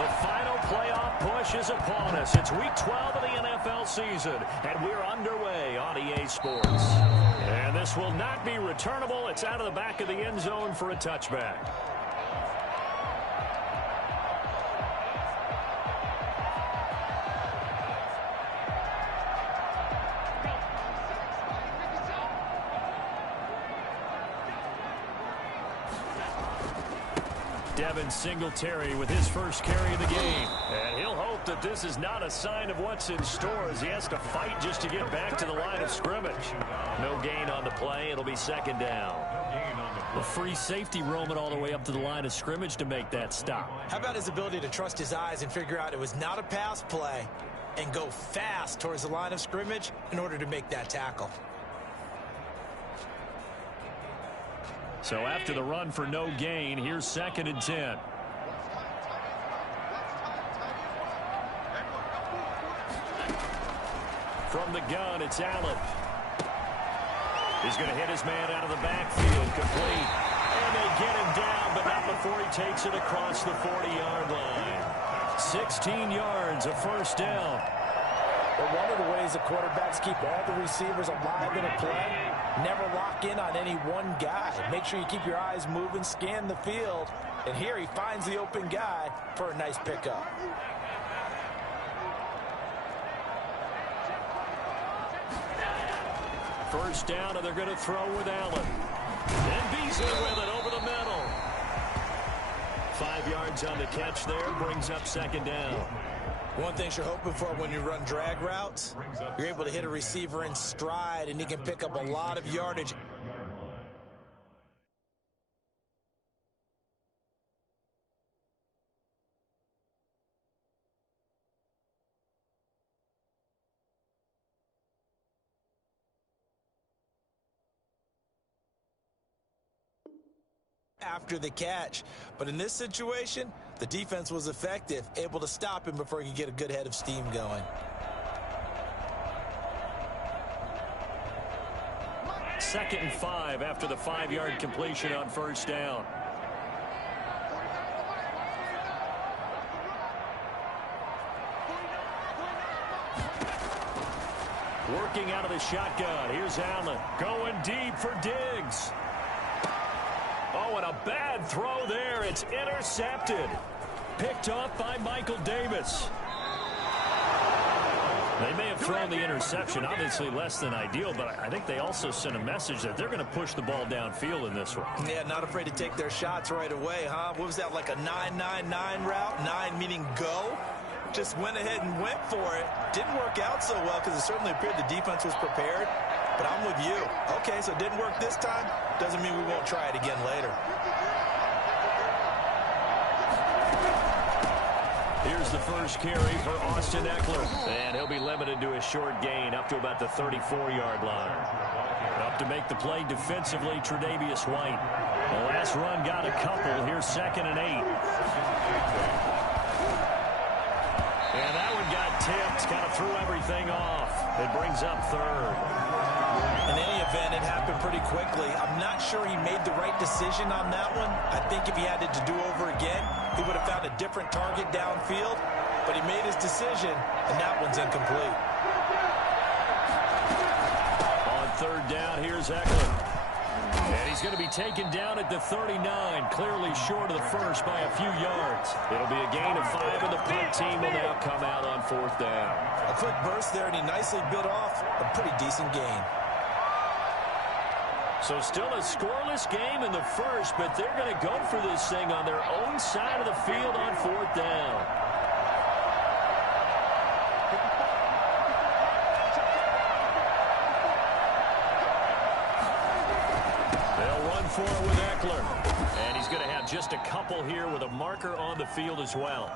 The final playoff push is upon us. It's week 12 of the NFL season, and we're underway on EA Sports. And this will not be returnable. It's out of the back of the end zone for a touchback. Devin Singletary with his first carry of the game. And he'll hope that this is not a sign of what's in store as he has to fight just to get back to the line of scrimmage. No gain on the play. It'll be second down. A free safety roaming all the way up to the line of scrimmage to make that stop. How about his ability to trust his eyes and figure out it was not a pass play and go fast towards the line of scrimmage in order to make that tackle. So after the run for no gain, here's 2nd and 10. From the gun, it's Allen. He's going to hit his man out of the backfield, complete. And they get him down, but not before he takes it across the 40-yard line. 16 yards, a first down. But one of the ways the quarterbacks keep all the receivers alive in a play, never lock in on any one guy. Make sure you keep your eyes moving, scan the field. And here he finds the open guy for a nice pickup. First down, and they're going to throw with Allen. And Beasley with it over the middle. 5 yards on the catch there, brings up second down. One thing you're hoping for when you run drag routes, you're able to hit a receiver in stride, and he can pick up a lot of yardage. After the catch. But in this situation, the defense was effective, able to stop him before he could get a good head of steam going. Second and 5 after the 5-yard completion on first down. Working out of the shotgun. Here's Allen going deep for Diggs. Oh, and a bad throw there. It's intercepted. Picked off by Michael Davis. They may have thrown the interception, obviously less than ideal, but I think they also sent a message that they're going to push the ball downfield in this one. Yeah, not afraid to take their shots right away, huh? What was that, like a 9-9-9 route? 9 meaning go? Just went ahead and went for it. Didn't work out so well because it certainly appeared the defense was prepared. But I'm with you. Okay, so it didn't work this time. Doesn't mean we won't try it again later. Here's the first carry for Austin Eckler. And he'll be limited to a short gain up to about the 34-yard line. Up to make the play defensively, Tre'Davious White. The last run got a couple. Here's 2nd and 8. And that one got tipped. Kind of threw everything off. It brings up 3rd. In any event, it happened pretty quickly. I'm not sure he made the right decision on that one. I think if he had it to do over again, he would have found a different target downfield. But he made his decision, and that one's incomplete. On 3rd down, here's Eckler. And he's going to be taken down at the 39, clearly short of the first by a few yards. It'll be a gain of 5, and the punt team will now come out on 4th down. A quick burst there, and he nicely bit off a pretty decent gain. So still a scoreless game in the first, but they're going to go for this thing on their own side of the field on 4th down. They'll run for it with Eckler. And he's going to have just a couple here with a marker on the field as well.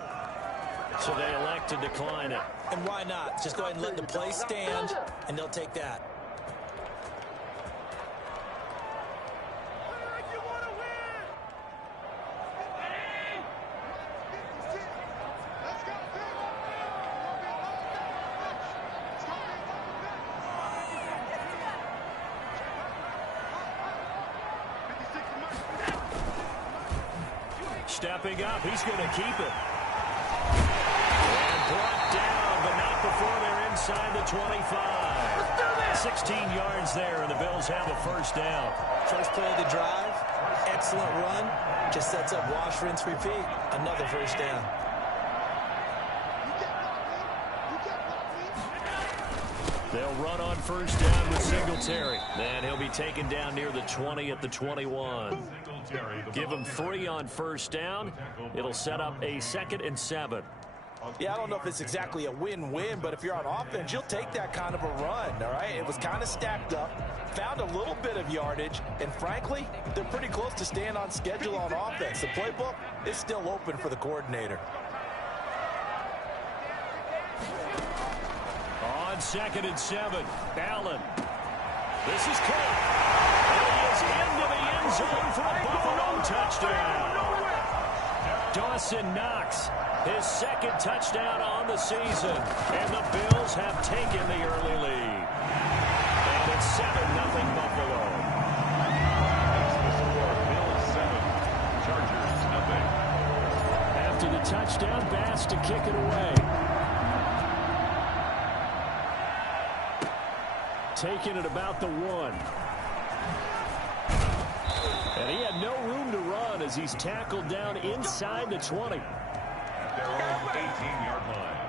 So they elect to decline it. And why not? Just go ahead and let the play stand, and they'll take that. Stepping up, he's going to keep it. before they're inside the 25. 16 yards there, and the Bills have a first down. First play of the drive, excellent run. Just sets up wash, rinse, repeat. Another first down. They'll run on first down with Singletary. Then he'll be taken down near the 20 at the 21. Give him 3 on first down. It'll set up a 2nd and 7. Yeah, I don't know if it's exactly a win-win, but if you're on offense, you'll take that kind of a run, all right? It was kind of stacked up, found a little bit of yardage, and frankly, they're pretty close to staying on schedule on offense. The playbook is still open for the coordinator. On 2nd and 7, Allen. This is caught. He is into the end zone for a Buffalo touchdown. Dawson Knox, his 2nd touchdown on the season. And the Bills have taken the early lead. And it's 7-0 Buffalo. Bills 7, Chargers nothing. After the touchdown, Bass to kick it away. Taking it about the 1. And he had no room to run as he's tackled down inside the 20. At their own 18-yard line.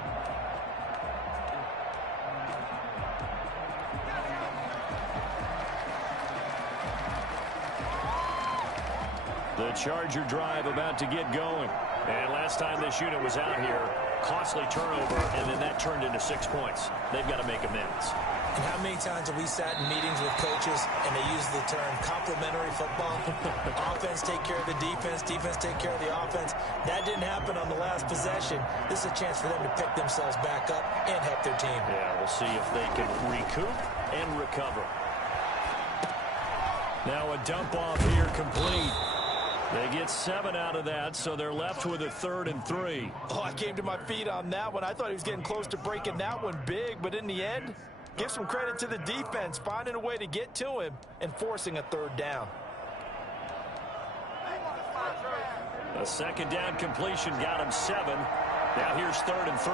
The Charger drive about to get going. And last time this unit was out here, costly turnover, and then that turned into 6 points. They've got to make amends. And how many times have we sat in meetings with coaches and they use the term complementary football? Offense take care of the defense, defense take care of the offense. That didn't happen on the last possession. This is a chance for them to pick themselves back up and help their team. Yeah, we'll see if they can recoup and recover. Now a dump off here complete. They get 7 out of that, so they're left with a 3rd and 3. Oh, I came to my feet on that one. I thought he was getting close to breaking that one big, but in the end, give some credit to the defense, finding a way to get to him and forcing a 3rd down. A 2nd down completion got him 7. Now here's 3rd and 3.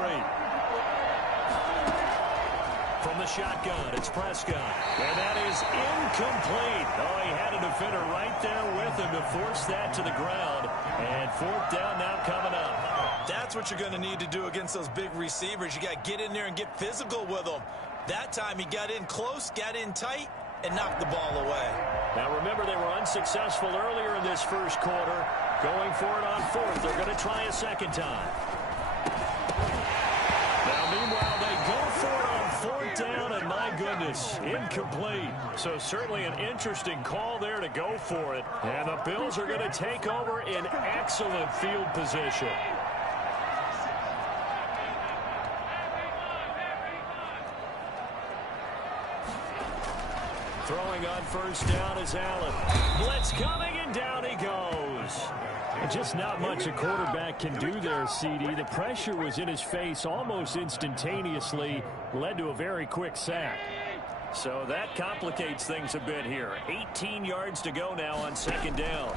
From the shotgun, it's Prescott. And that is incomplete. Oh, he had a defender right there with him to force that to the ground. And 4th down now coming up. That's what you're going to need to do against those big receivers. You got to get in there and get physical with them. That time he got in close, got in tight, and knocked the ball away. Now remember, they were unsuccessful earlier in this first quarter. Going for it on 4th. They're going to try a 2nd time. Now meanwhile, they go for it on 4th down, and my goodness, incomplete. So certainly an interesting call there to go for it. And the Bills are going to take over in excellent field position. Throwing on first down is Allen. Blitz coming, and down he goes. Just not much a quarterback can do there, CD. The pressure was in his face almost instantaneously, led to a very quick sack. So that complicates things a bit here. 18 yards to go now on 2nd down.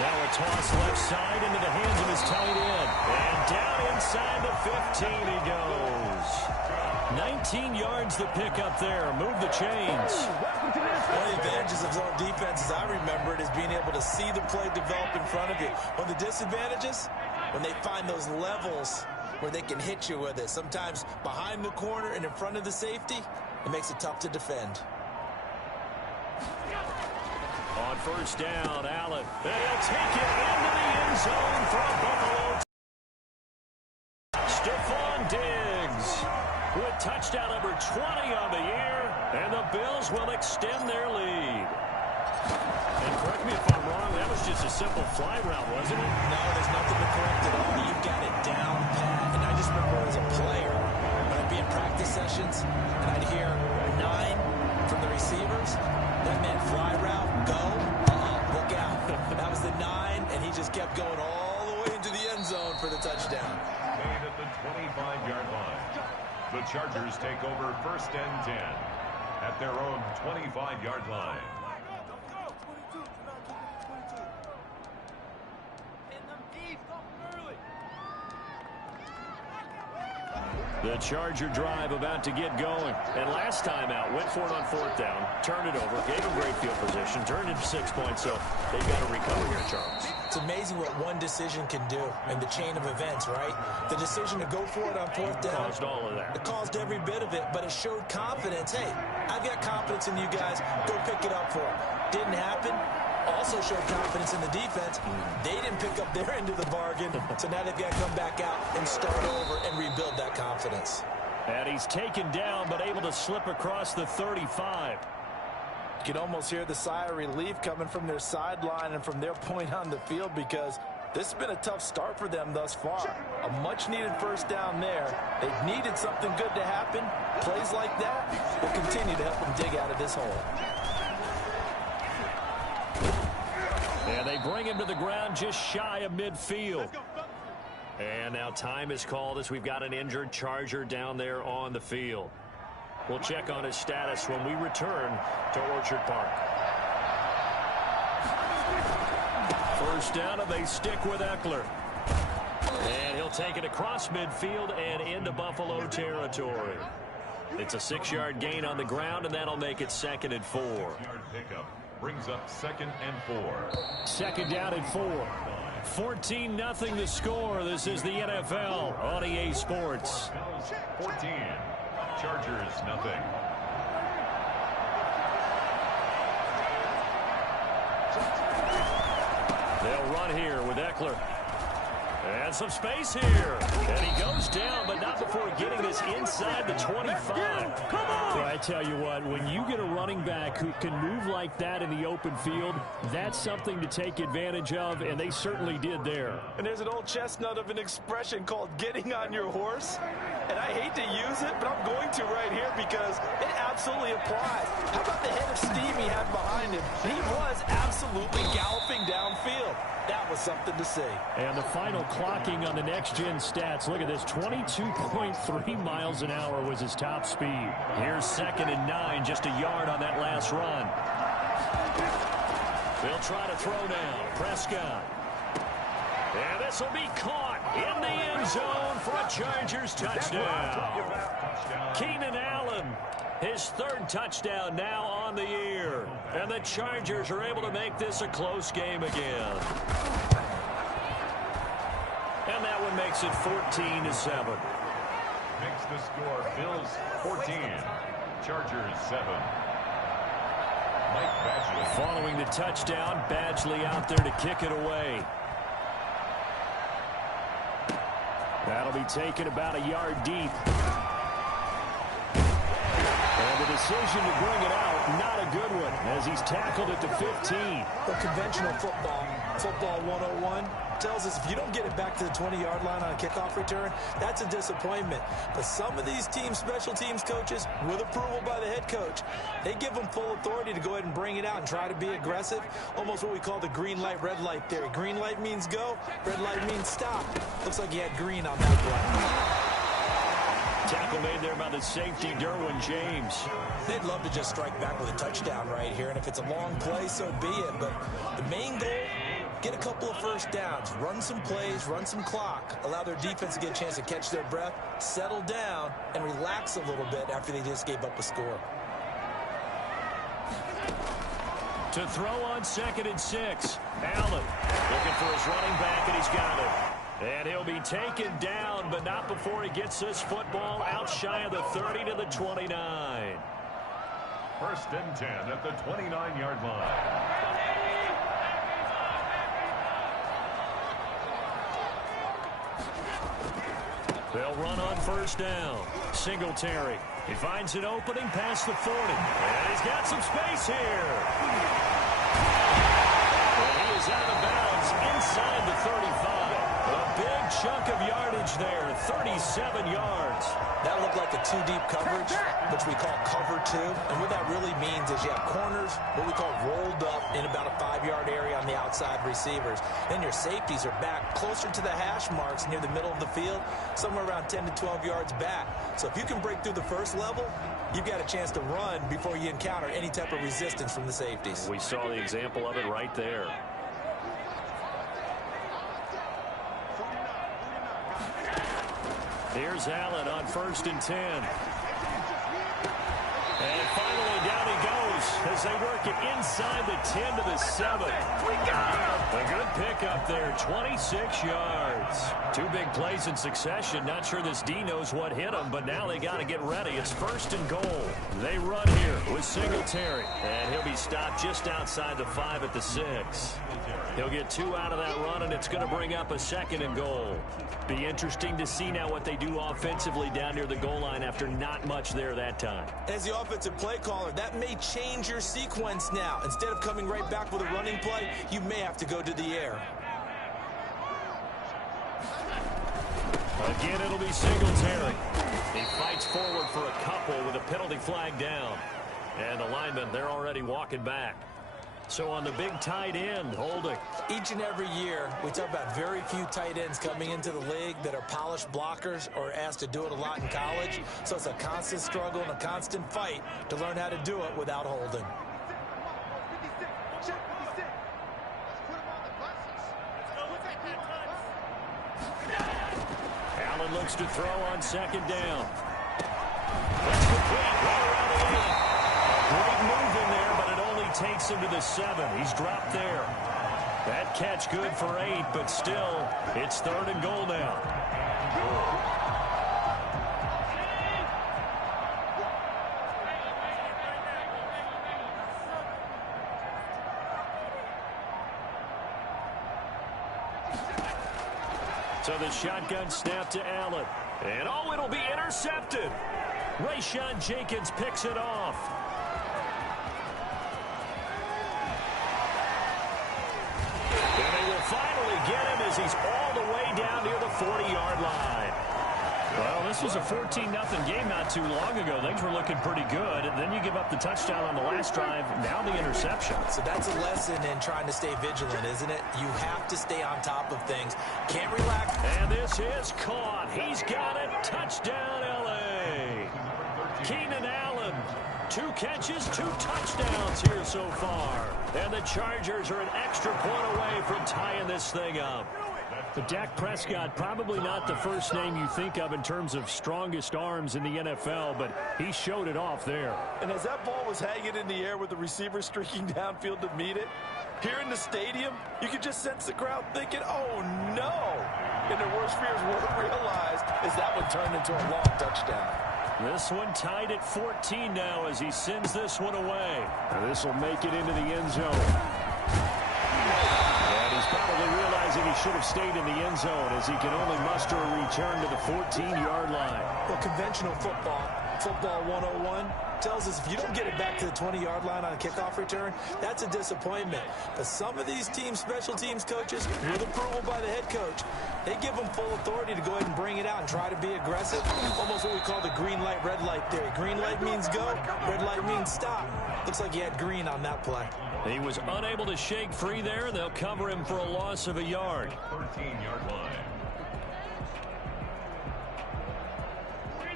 Now a toss left side into the hands of his tight end. And down inside the 15 he goes. 19 yards to pick up there. Move the chains. One of the advantages of zone defense, as I remember it, is being able to see the play develop in front of you. One of the disadvantages, when they find those levels where they can hit you with it. Sometimes behind the corner and in front of the safety, it makes it tough to defend. On first down, Allen. And he'll take it into the end zone for a Buffalo. Stephon Diggs with touchdown number 20 on the year, and the Bills will extend their lead. And correct me if I'm wrong, that was just a simple fly route, wasn't it? No, there's nothing to correct at all. You've got it down pat. And I just remember as a player, when I'd be in practice sessions, and I'd hear 9 from the receivers, that meant fly route, go, look out. That was the 9, and he just kept going all the way into the end zone for the touchdown. Made at the 25-yard line. The Chargers take over 1st and 10 at their own 25-yard line. The Charger drive about to get going. And last time out, went for it on 4th down, turned it over, gave them great field position, turned into 6 points, so they've got to recover here, Charles. It's amazing what one decision can do in the chain of events, right? The decision to go for it on 4th down. Caused all of that. It caused every bit of it, but it showed confidence. Hey, I've got confidence in you guys. Go pick it up for it. Didn't happen. Also showed confidence in the defense. They didn't pick up their end of the bargain, so now they've got to come back out and start over and rebuild that confidence. And he's taken down, but able to slip across the 35. You can almost hear the sigh of relief coming from their sideline and from their point on the field, because this has been a tough start for them thus far. A much-needed first down there. They've needed something good to happen. Plays like that will continue to help them dig out of this hole. And they bring him to the ground just shy of midfield. And now time is called as we've got an injured Charger down there on the field. We'll check on his status when we return to Orchard Park. First down, and they stick with Eckler. And he'll take it across midfield and into Buffalo territory. It's a 6-yard gain on the ground, and that'll make it 2nd and 4. Pickup brings up 2nd and 4. 2nd down and 4. 14-0 the score. This is the NFL on EA Sports. 14. Chargers nothing. They'll run here with Eckler. And some space here. And he goes down, but not before getting this inside the 25. Come on! Well, I tell you what, when you get a running back who can move like that in the open field, that's something to take advantage of, and they certainly did there. And there's an old chestnut of an expression called getting on your horse. And I hate to use it, but I'm going to right here because it absolutely applies. How about the head of steam he had behind him? He was absolutely galloping downfield. That was something to see. And the final clocking on the next-gen stats. Look at this, 22.3 miles an hour was his top speed. Here's 2nd and 9, just a yard on that last run. They'll try to throw now. Prescott. And this will be caught in the end zone for a Chargers touchdown. Keenan Allen, his 3rd touchdown now on the year. And the Chargers are able to make this a close game again. And that one makes it 14-7. Makes the score Bills 14. Chargers 7. Mike Badgley. Following the touchdown, Badgley out there to kick it away. That'll be taken about a yard deep. And the decision to bring it out, not a good one, as he's tackled at the 15. Well, conventional football 101, tells us if you don't get it back to the 20-yard line on a kickoff return, that's a disappointment. But some of these team special teams coaches, with approval by the head coach, they give them full authority to go ahead and bring it out and try to be aggressive. Almost what we call the green light, red light theory. Green light means go, red light means stop. Looks like he had green on that play. Tackle made there by the safety, Derwin James. They'd love to just strike back with a touchdown right here, and if it's a long play, so be it. But the main goal, get a couple of first downs, run some plays, run some clock, allow their defense to get a chance to catch their breath, settle down, and relax a little bit after they just gave up a score. To throw on 2nd and 6. Allen looking for his running back, and he's got it. And he'll be taken down, but not before he gets this football out shy of the 30 to the 29. 1st and 10 at the 29-yard line. They'll run on 1st down. Singletary. He finds an opening past the 40. And he's got some space here. And he is out of bounds inside the 35. A big chunk of yardage there, 37 yards. That looked like a 2-deep coverage, which we call cover 2. And what that really means is you have corners, what we call rolled up in about a 5-yard area on the outside receivers. Then your safeties are back closer to the hash marks near the middle of the field, somewhere around 10 to 12 yards back. So if you can break through the first level, you've got a chance to run before you encounter any type of resistance from the safeties. We saw the example of it right there. Here's Allen on 1st and 10. And finally down he goes as they work it inside the 10 to the 7. A good pickup there, 26 yards. 2 big plays in succession. Not sure this D knows what hit him, but now they got to get ready. It's 1st and goal. They run here with Singletary, and he'll be stopped just outside the 5 at the 6. He'll get 2 out of that run, and it's going to bring up a 2nd and goal. Be interesting to see now what they do offensively down near the goal line after not much there that time. As the offensive play caller, that may change your sequence now. Instead of coming right back with a running play, you may have to go to the air. Again, it'll be Singletary. He fights forward for a couple with a penalty flag down. And the linemen, they're already walking back. So on the big tight end, holding. Each and every year, we talk about very few tight ends coming into the league that are polished blockers or asked to do it a lot in college. So it's a constant struggle and a constant fight to learn how to do it without holding. Allen looks to throw on 2nd down. That's complete. Right around the line. Great move in there, but it only takes him to the 7. He's dropped there. That catch good for 8, but still, it's 3rd and goal now. So the shotgun snap to Allen. And oh, it'll be intercepted. Rayshawn Jenkins picks it off. And they will finally get him as he's all the way down near the 40-yard line. Well, this was a 14-0 game not too long ago. Things were looking pretty good. And then you give up the touchdown on the last drive. Now the interception. So that's a lesson in trying to stay vigilant, isn't it? You have to stay on top of things. Can't relax. And this is caught. He's got it. Touchdown, L.A. Keenan Allen. 2 catches, 2 touchdowns here so far. And the Chargers are an extra point away from tying this thing up. But Dak Prescott, probably not the first name you think of in terms of strongest arms in the NFL, but he showed it off there. And as that ball was hanging in the air with the receiver streaking downfield to meet it, here in the stadium, you could just sense the crowd thinking, oh, no. And their worst fears weren't realized as that one turned into a long touchdown. This one tied at 14 now as he sends this one away. And this will make it into the end zone. And he's probably realizing he should have stayed in the end zone as he can only muster a return to the 14-yard line. Well, conventional football 101, tells us if you don't get it back to the 20-yard line on a kickoff return, that's a disappointment. But some of these teams, special teams coaches, with approval by the head coach, they give them full authority to go ahead and bring it out and try to be aggressive. Almost what we call the green light, red light theory. Green light means go, red light means stop. Looks like he had green on that play. He was unable to shake free there. They'll cover him for a loss of a yard. 13-yard line.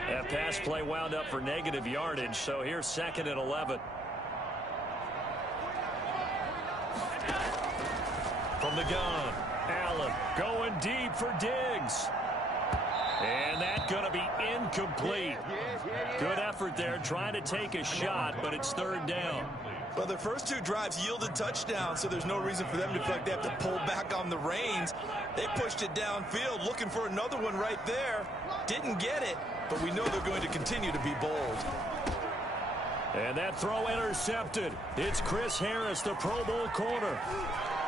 That pass play wound up for negative yardage, so here's 2nd and 11. From the gun, Allen going deep for Diggs. And that's going to be incomplete. Good effort there, trying to take a shot, but it's 3rd down. Well, their first 2 drives yielded touchdowns, so there's no reason for them to feel like they have to pull back on the reins. They pushed it downfield, looking for another one right there. Didn't get it, but we know they're going to continue to be bold. And that throw intercepted. It's Chris Harris, the Pro Bowl corner.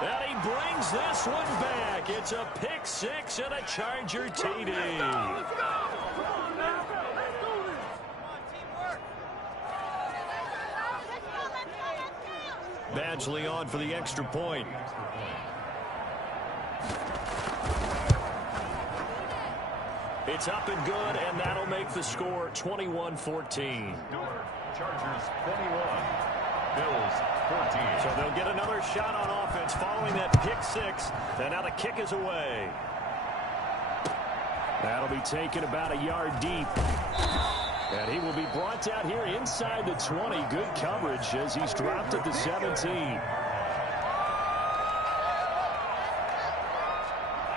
And he brings this one back. It's a pick 6 and a Charger TD. Badgley on for the extra point. It's up and good, and that'll make the score 21-14. Chargers 21, Bills 14. So they'll get another shot on offense following that pick 6, and now the kick is away. That'll be taken about a yard deep. And he will be brought down here inside the 20. Good coverage as he's dropped at the 17.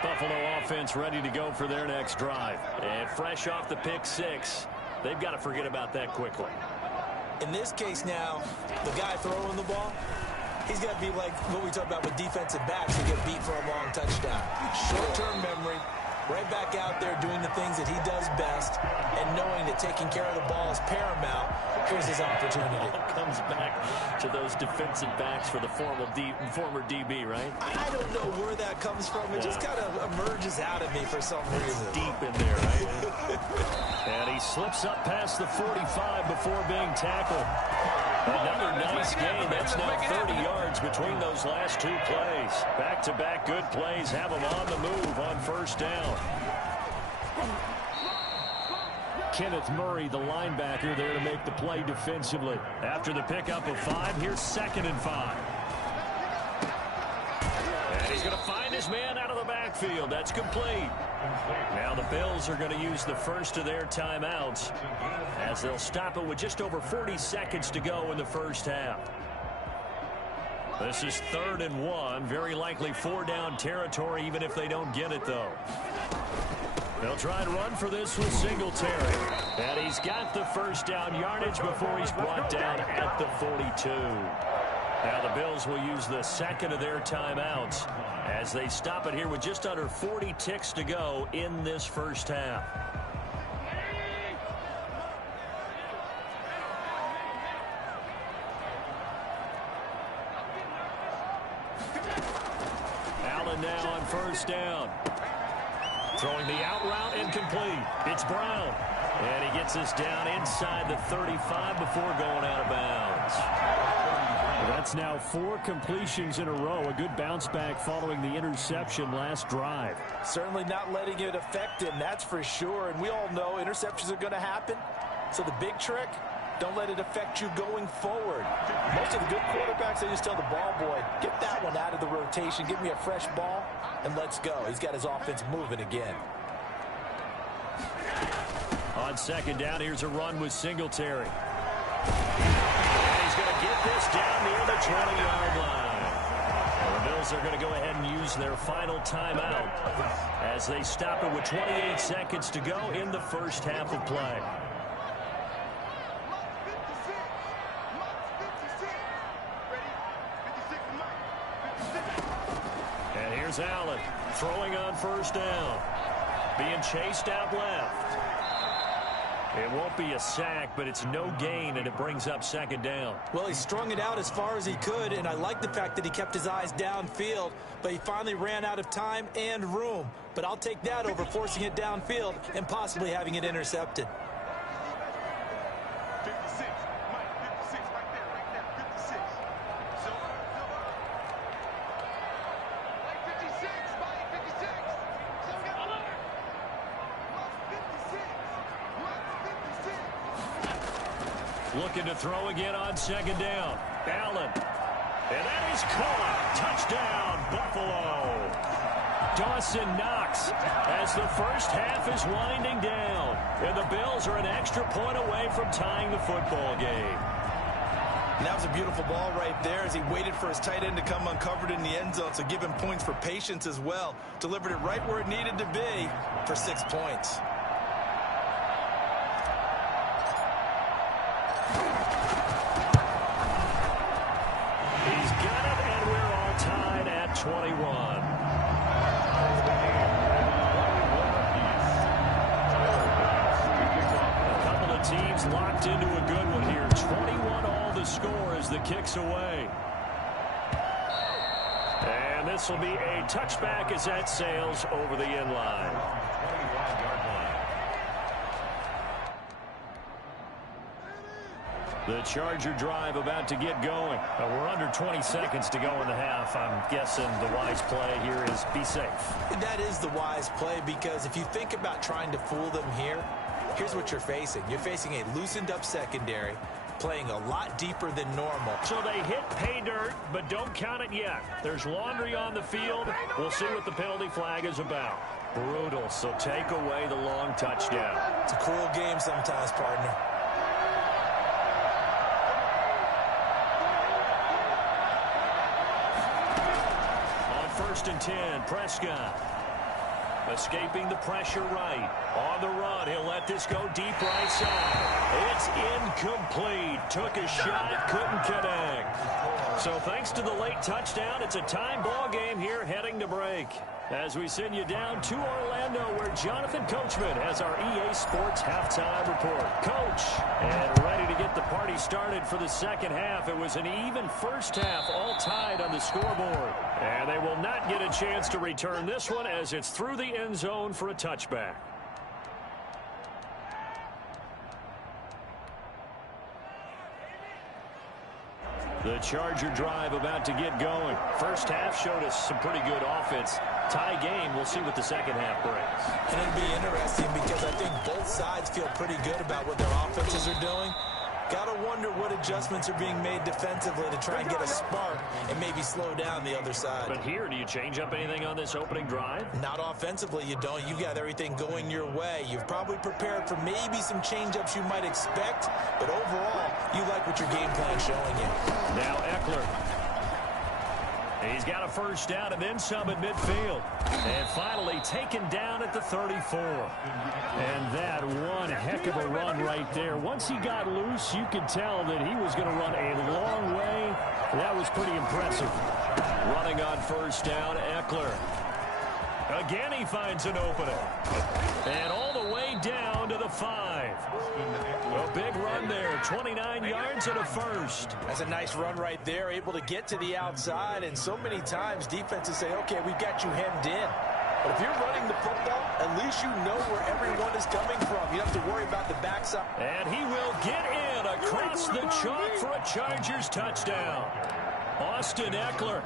Buffalo offense ready to go for their next drive. And fresh off the pick six, they've got to forget about that quickly. In this case now, the guy throwing the ball, he's got to be like what we talked about with defensive backs who get beat for a long touchdown. Short-term memory, right back out there doing the things that he does best, and knowing that taking care of the ball is paramount. Here's his opportunity. Comes back to those defensive backs for the former DB, right? I don't know where that comes from. It just kind of emerges out of me for some reason. Deep in there, right? And he slips up past the 45 before being tackled. Another nice gain. That's now 30 yards between those last two plays. Back-to-back good plays have him on the move on first down. Kenneth Murray, the linebacker, there to make the play defensively. After the pickup of 5, here's 2nd and 5. And he's going to find his man out of the backfield. That's complete. Now the Bills are going to use the first of their timeouts as they'll stop it with just over 40 seconds to go in the first half. This is 3rd and 1. Very likely 4-down territory, even if they don't get it, though. They'll try and run for this with Singletary. And he's got the first down yardage before he's brought down at the 42. Now the Bills will use the second of their timeouts as they stop it here with just under 40 ticks to go in this first half. Allen now on first down. Throwing the out route incomplete. It's Brown. And he gets us down inside the 35 before going out of bounds. That's now 4 completions in a row. A good bounce back following the interception last drive. Certainly not letting it affect him, that's for sure. And we all know interceptions are going to happen. So the big trick, don't let it affect you going forward. Most of the good quarterbacks, they just tell the ball boy, get that one out of the rotation, give me a fresh ball, and let's go. He's got his offense moving again. On second down, here's a run with Singletary. And he's going to get this down near the 20-yard line. And the Bills are going to go ahead and use their final timeout as they stop it with 28 seconds to go in the first half of play. And here's Allen throwing on first down. Being chased out left. It won't be a sack, but it's no gain, and it brings up second down. Well, he strung it out as far as he could, and I like the fact that he kept his eyes downfield, but he finally ran out of time and room. But I'll take that over forcing it downfield and possibly having it intercepted. Looking to throw again on second down. Allen. And that is caught. Touchdown, Buffalo. Dawson Knox as the first half is winding down. And the Bills are an extra point away from tying the football game. And that was a beautiful ball right there as he waited for his tight end to come uncovered in the end zone. So give him points for patience as well. Delivered it right where it needed to be for 6 points. He's got it, and we're all tied at 21. A couple of teams locked into a good one here. 21 all the score as the kick's away. And this will be a touchback as that sails over the end line. The Charger drive about to get going. We're under 20 seconds to go in the half. I'm guessing the wise play here is be safe. That is the wise play, because if you think about trying to fool them here, here's what you're facing. You're facing a loosened up secondary, playing a lot deeper than normal. So they hit pay dirt, but don't count it yet. There's laundry on the field. We'll see what the penalty flag is about. Brutal, so take away the long touchdown. It's a cruel game sometimes, partner. On 1st and 10, Prescott. Escaping the pressure right. On the run, he'll let this go deep right side. It's incomplete. Took a shot, couldn't connect. So thanks to the late touchdown, it's a time ball game here heading to break. As we send you down to Orlando, where Jonathan Coachman has our EA Sports halftime report. Coach, and ready to get the party started for the second half. It was an even first half, all tied on the scoreboard. And they will not get a chance to return this one as it's through the end zone for a touchback. The Charger drive about to get going. First half showed us some pretty good offense. Tie game. We'll see what the second half brings. And it'll be interesting because I think both sides feel pretty good about what their offenses are doing. Got to wonder what adjustments are being made defensively to try and get a spark and maybe slow down the other side. But here, do you change up anything on this opening drive? Not offensively, you don't. You've got everything going your way. You've probably prepared for maybe some change-ups you might expect, but overall, you like what your game plan's showing you. Now Eckler. He's got a first down and then some at midfield. And finally taken down at the 34. And that one heck of a run right there. Once he got loose, you could tell that he was going to run a long way. That was pretty impressive. Running on first down, Eckler. Again, he finds an opening. And all the way down to the 5. A big run there, 29 yards and a first. That's a nice run right there, able to get to the outside. And so many times defenses say, okay, we've got you hemmed in. But if you're running the football, at least you know where everyone is coming from. You don't have to worry about the backside. And he will get in across the chalk for a Chargers touchdown. Austin Eckler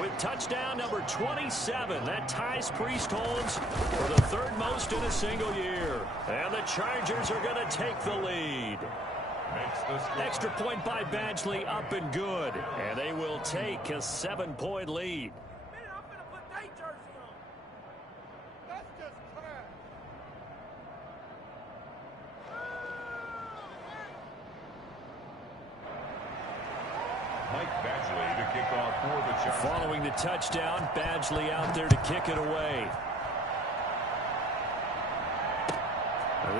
with touchdown number 27. That ties Priest Holmes for the third most in a single year. And the Chargers are going to take the lead. Extra point by Badgley up and good. And they will take a 7-point lead. Following the touchdown, Badgley out there to kick it away.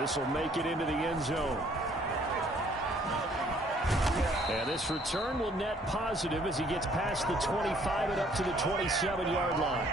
This will make it into the end zone. And this return will net positive as he gets past the 25 and up to the 27-yard line.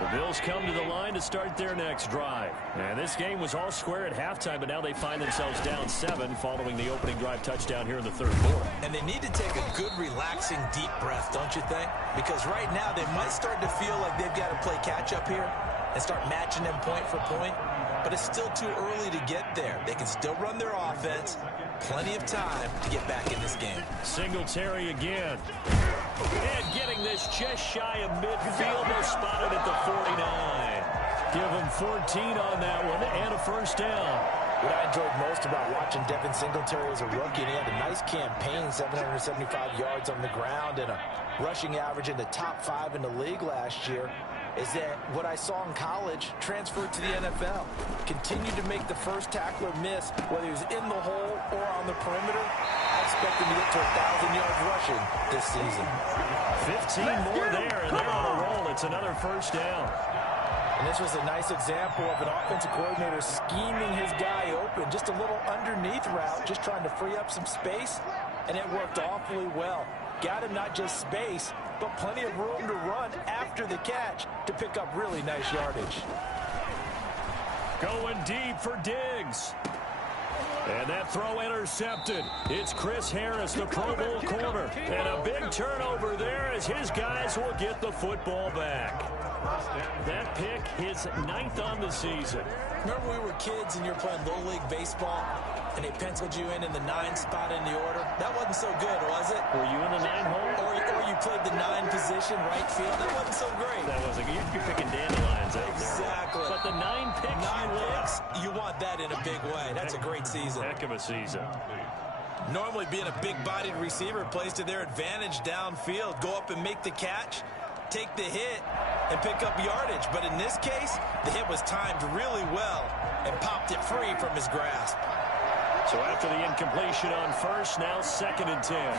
The Bills come to the line to start their next drive. And this game was all square at halftime, but now they find themselves down 7 following the opening drive touchdown here in the third quarter. And they need to take a good, relaxing, deep breath, don't you think? Because right now they might start to feel like they've got to play catch-up here and start matching them point for point. But it's still too early to get there. They can still run their offense. Plenty of time to get back in this game. Singletary again. And getting this just shy of midfield. They're spotted at the 49. Give him 14 on that one and a first down. What I enjoyed most about watching Devin Singletary as a rookie, and he had a nice campaign, 775 yards on the ground and a rushing average in the top 5 in the league last year, is that what I saw in college transferred to the NFL. Continued to make the first tackler miss, whether he was in the hole or on the perimeter. I expect him to get to 1,000 yards rushing this season. 15 more there, and they're on a roll. It's another first down. And this was a nice example of an offensive coordinator scheming his guy open. Just a little underneath route, just trying to free up some space, and it worked awfully well. Got him not just space, but plenty of room to run after the catch to pick up really nice yardage. Going deep for Diggs. And that throw intercepted. It's Chris Harris, the Pro Bowl corner. And a big turnover there as his guys will get the football back. That pick, his 9th on the season. Remember we were kids and you were playing Little League Baseball, and they penciled you in the 9 spot in the order? That wasn't so good, was it? Were you in the 9 hole? Or you played the 9 position, right field? That wasn't so great. That wasn't good. You're picking dandelions out there. Exactly. But the 9 picks, 9 picks, you want that in a big way. That's a great season. Heck of a season. Normally being a big-bodied receiver plays to their advantage downfield. Go up and make the catch, take the hit, and pick up yardage. But in this case, the hit was timed really well and popped it free from his grasp. So after the incompletion on first, now 2nd and 10.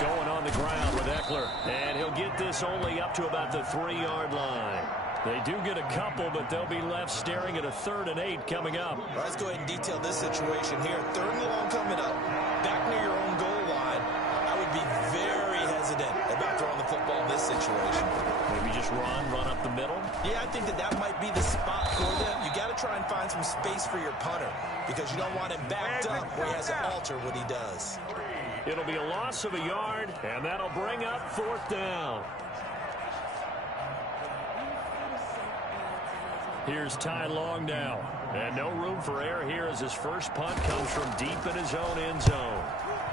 Going on on the ground with Eckler. And he'll get this only up to about the 3-yard line. They do get a couple, but they'll be left staring at a 3rd and 8 coming up. Well, let's go ahead and detail this situation here. 3rd and long coming up. Back near your own goal line. I would be very hesitant about throwing the football in this situation. Maybe just run up the middle? Yeah, I think that might be the spot for them. You got to try and find some space for your punter because you don't want him backed up where he has to alter what he does. It'll be a loss of a yard, and that'll bring up 4th down. Here's Ty Long now. And no room for error here as his first punt comes from deep in his own end zone.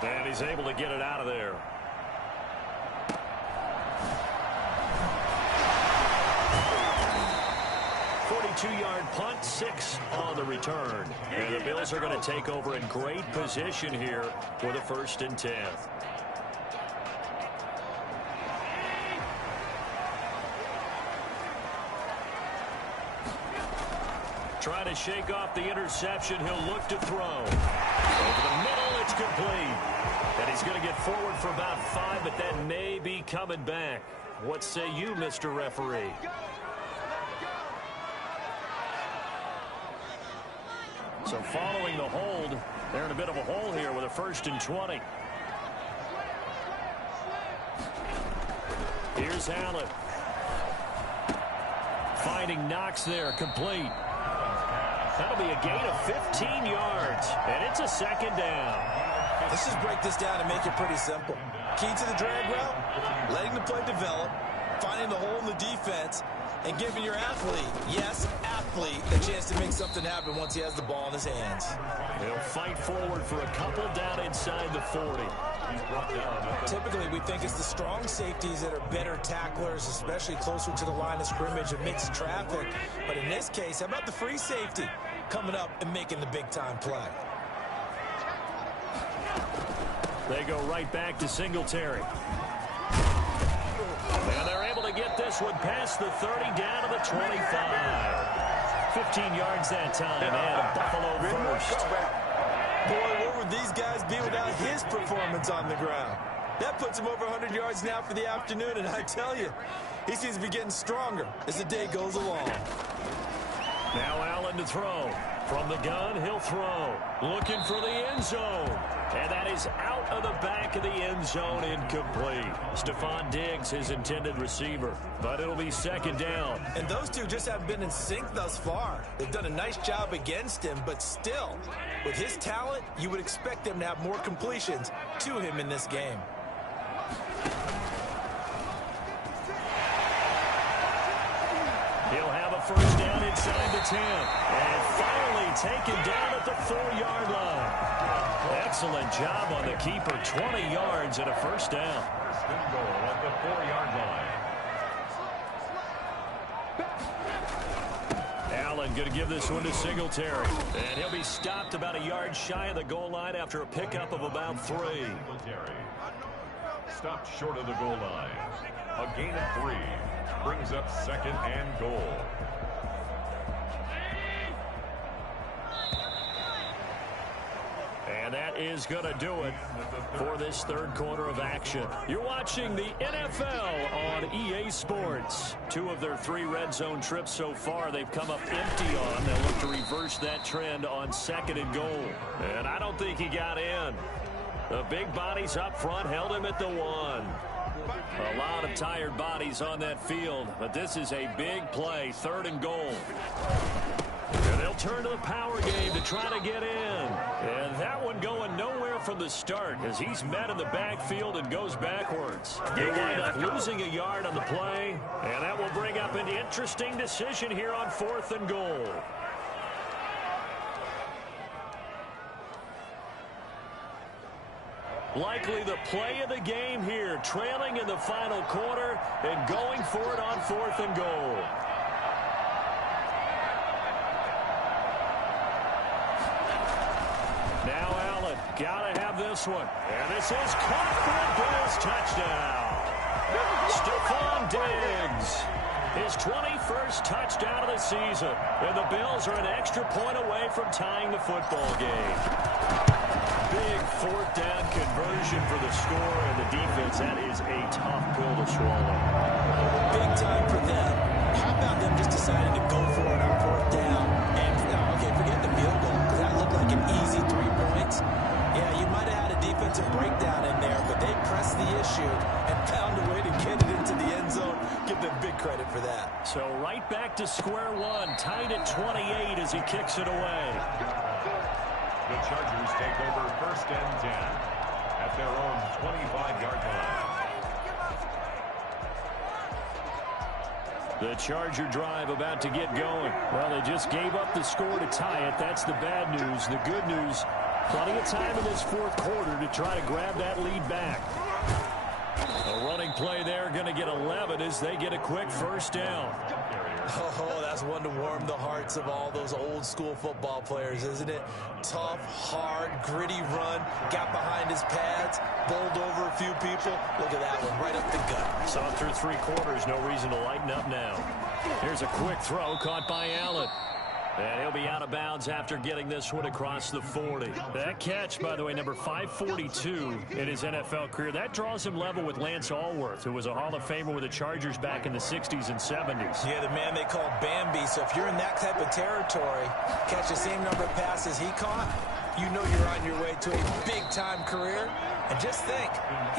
And he's able to get it out of there. Two-yard punt, 6 on the return. And the Bills are going to take over in great position here for the 1st and 10. Trying to shake off the interception. He'll look to throw. Over the middle, it's complete. And he's going to get forward for about 5, but that may be coming back. What say you, Mr. Referee? So following the hold, they're in a bit of a hole here with a 1st and 20. Here's Allen. Finding Knox there, complete. That'll be a gain of 15 yards, and it's a 2nd down. Let's just break this down and make it pretty simple. Key to the drag route, letting the play develop, finding the hole in the defense, and giving your athlete, yes, athlete, a chance to make something happen once he has the ball in his hands. He'll fight forward for a couple down inside the 40. Typically, we think it's the strong safeties that are better tacklers, especially closer to the line of scrimmage amidst traffic. But in this case, how about the free safety coming up and making the big-time play? They go right back to Singletary. And they're able to get this one past the 30 down to the 25. 15 yards that time, and Buffalo first. Boy, where would these guys be without his performance on the ground? That puts him over 100 yards now for the afternoon, and I tell you, he seems to be getting stronger as the day goes along. Now Allen to throw. From the gun, he'll throw. Looking for the end zone. And that is out of the back of the end zone, incomplete. Stephon Diggs, his intended receiver. But it'll be 2nd down. And those two just haven't been in sync thus far. They've done a nice job against him, but still, with his talent, you would expect them to have more completions to him in this game. He'll have a 1st down inside the 10. And finally taken down at the 4-yard line. Excellent job on the keeper. 20 yards and a 1st down. 1st and goal at the 4-yard line. Allen going to give this one to Singletary. And he'll be stopped about a yard shy of the goal line after a pickup of about 3. Singletary stopped short of the goal line. A gain of 3. Brings up 2nd and goal. And that is going to do it for this 3rd quarter of action. You're watching the NFL on EA Sports. 2 of their 3 red zone trips so far they've come up empty on. They'll look to reverse that trend on 2nd and goal. And I don't think he got in. The big bodies up front held him at the 1. A lot of tired bodies on that field, but this is a big play, 3rd and goal. And they'll turn to the power game to try to get in. And that one going nowhere from the start as he's met in the backfield and goes backwards. They wind up losing a yard on the play, and that will bring up an interesting decision here on 4th and goal. Likely the play of the game here, trailing in the final quarter and going for it on 4th and goal. Now Allen, gotta have this one. And this is caught for a Bills touchdown. Stephon Diggs, his 21st touchdown of the season. And the Bills are an extra point away from tying the football game. big fourth down conversion for the score, and the defense, that is a tough pill to swallow. Big time for them. How about them just deciding to go for it on fourth down? And, okay, forget the field goal, because that looked like an easy 3 points. Yeah, you might have had a defensive breakdown in there, but they pressed the issue and found a way to get it into the end zone. Give them big credit for that. So right back to square one, tied at 28 as he kicks it away. The Chargers take over first and 10 at their own 25-yard line. The Charger drive about to get going. Well, they just gave up the score to tie it. That's the bad news. The good news, plenty of time in this fourth quarter to try to grab that lead back. A running play there, going to get 11 as they get a quick first down. Oh, that's one to warm the hearts of all those old school football players, isn't it? Tough, hard, gritty run, got behind his pads, bowled over a few people. Look at that one, right up the gut. Saw through 3 quarters, no reason to lighten up now. Here's a quick throw caught by Allen. And he'll be out of bounds after getting this one across the 40. That catch, by the way, number 542 in his NFL career. That draws him level with Lance Allworth, who was a Hall of Famer with the Chargers back in the 60s and 70s. Yeah, the man they call Bambi. So if you're in that type of territory, catch the same number of passes he caught, you know you're on your way to a big-time career. And just think,